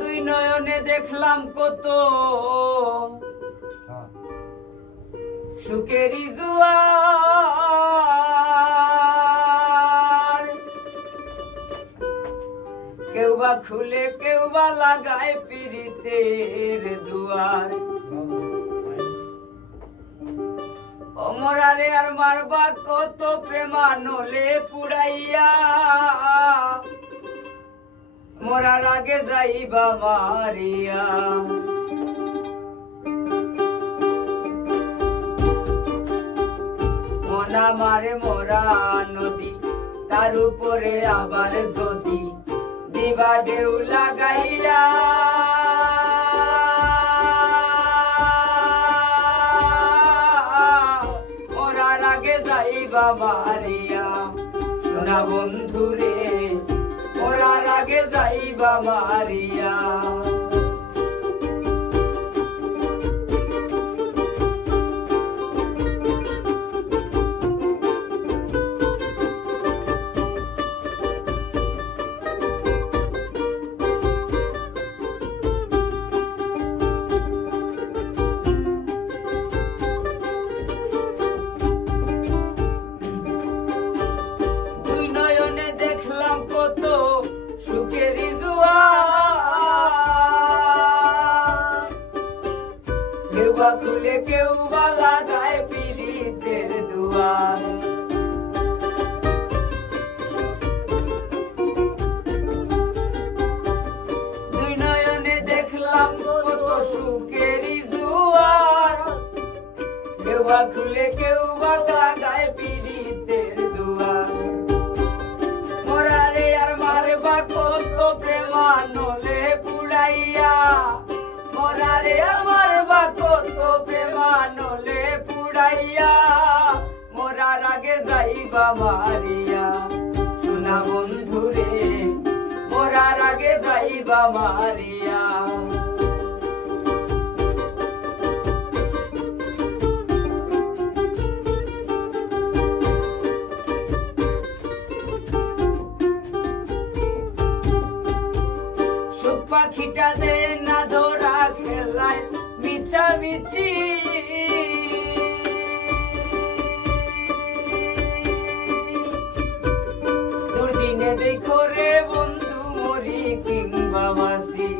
দুই নয়নে দেখলাম কত সুখেরই জুয়ার, কেউ বা খুলে কেউ বা লাগায় পীড়িতের দুয়ার। অমরারে আর মারবা কত প্রেমানলে পুড়াইয়া, মরার আগে যাইবা মারিয়া। মনা মারে মরা নদী, তার উপরে আবার যদি দিবা ঢেউ লাগাইয়া, মরার আগে যাইবা মারিয়া। সোনা বন্ধুরে মরার আগে যাইবা মারিয়া। দুই নয়নে দেখলাম কত সুখেরই জুয়ার, কেউ বা খুলে কেউ বা লাগায় পীড়িতের দুয়ার। দুই নয়নে দেখলাম কত সুখেরই জুয়ার, কেউ বা খুলে কেউ বা লাগায় পীড়িতের দুয়ার। মরারে আর মারবা কত প্রেমানলে পুড়াইয়া, মরারে আর মারবা কত প্রেমানলে পুড়াইয়া, মরার আগে যাইবা মারিয়া। সোনা বন্ধুরে মরার আগে যাইবা মারিয়া। পাখিটা দে না ধরা খেলায় মিছামিছি, দুর্দিনে দেখো রে বন্ধু মরি কিংবা বাসি।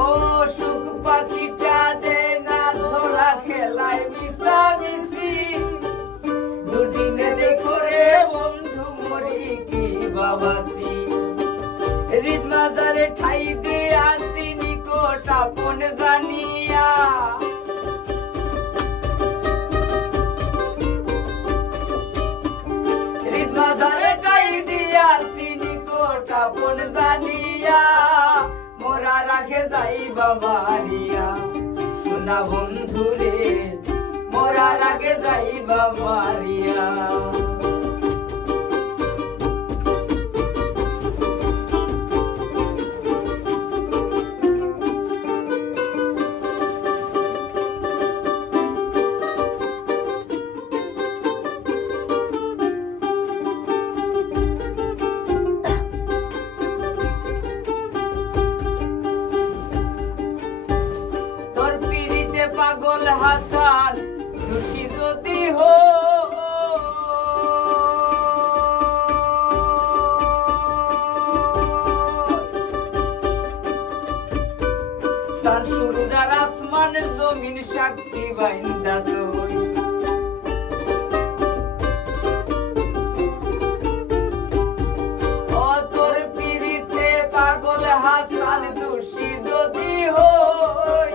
ও সুখ পাখিটা দে না ধরা খেলায় মিছামিছি, দুর্দিনে দেখো রে বন্ধু মরি কি বাবাসি। হৃদ মাজারে ঠাই দে আসি নিকট আপন জানিয়া, হৃদ মাজারে ঠাই দে আসি নিকট আপন জানিয়া, মরার আগে যাইবা মারিয়া। সোনা বন্ধুরে মরার আগে যাইবা মারিয়া। তোর পিড়িতে পাগল হাসান দোষী যদি হো, সান সূর্যার আসমান জমিন সাক্ষী বাইন্দা তুই। ও তোর পিড়িতে পাগল হাসান দোষী যদি হই,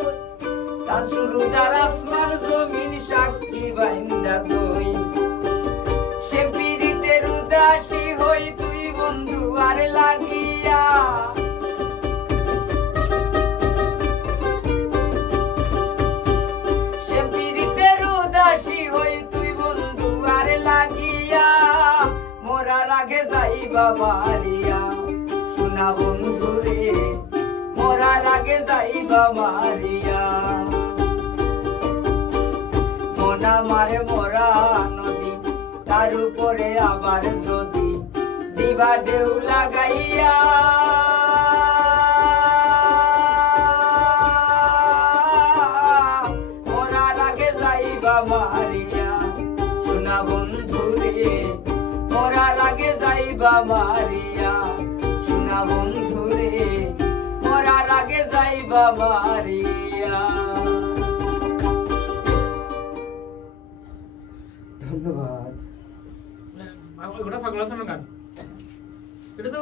সান সূর্যার আসমান জমিন সাক্ষী বাইন্দা তুই। সে পীড়িতের উদাসী হই তুই বন্ধু আর লাগিয়া, সে পীড়িতের উদাসী হই তুই বন্ধু আর লাগিয়া, মরার আগে যাইবা মারিয়া। সোনা বন্ধুরে মরার আগে যাইবা মারিয়া। মনা মারে মরা নদী, তার উপরে আবার যদি দিবা ঢেউ লাগাইয়া মরার আগে যাইবা মারিয়া সোনা বন্ধু রে মরার আগে যাইবা মারিয়া সোনা বন্ধু রে মরার আগে যাইবা মারিয়া। ধন্যবাদ। ওটা পাগলা শোনার গান, এটা তো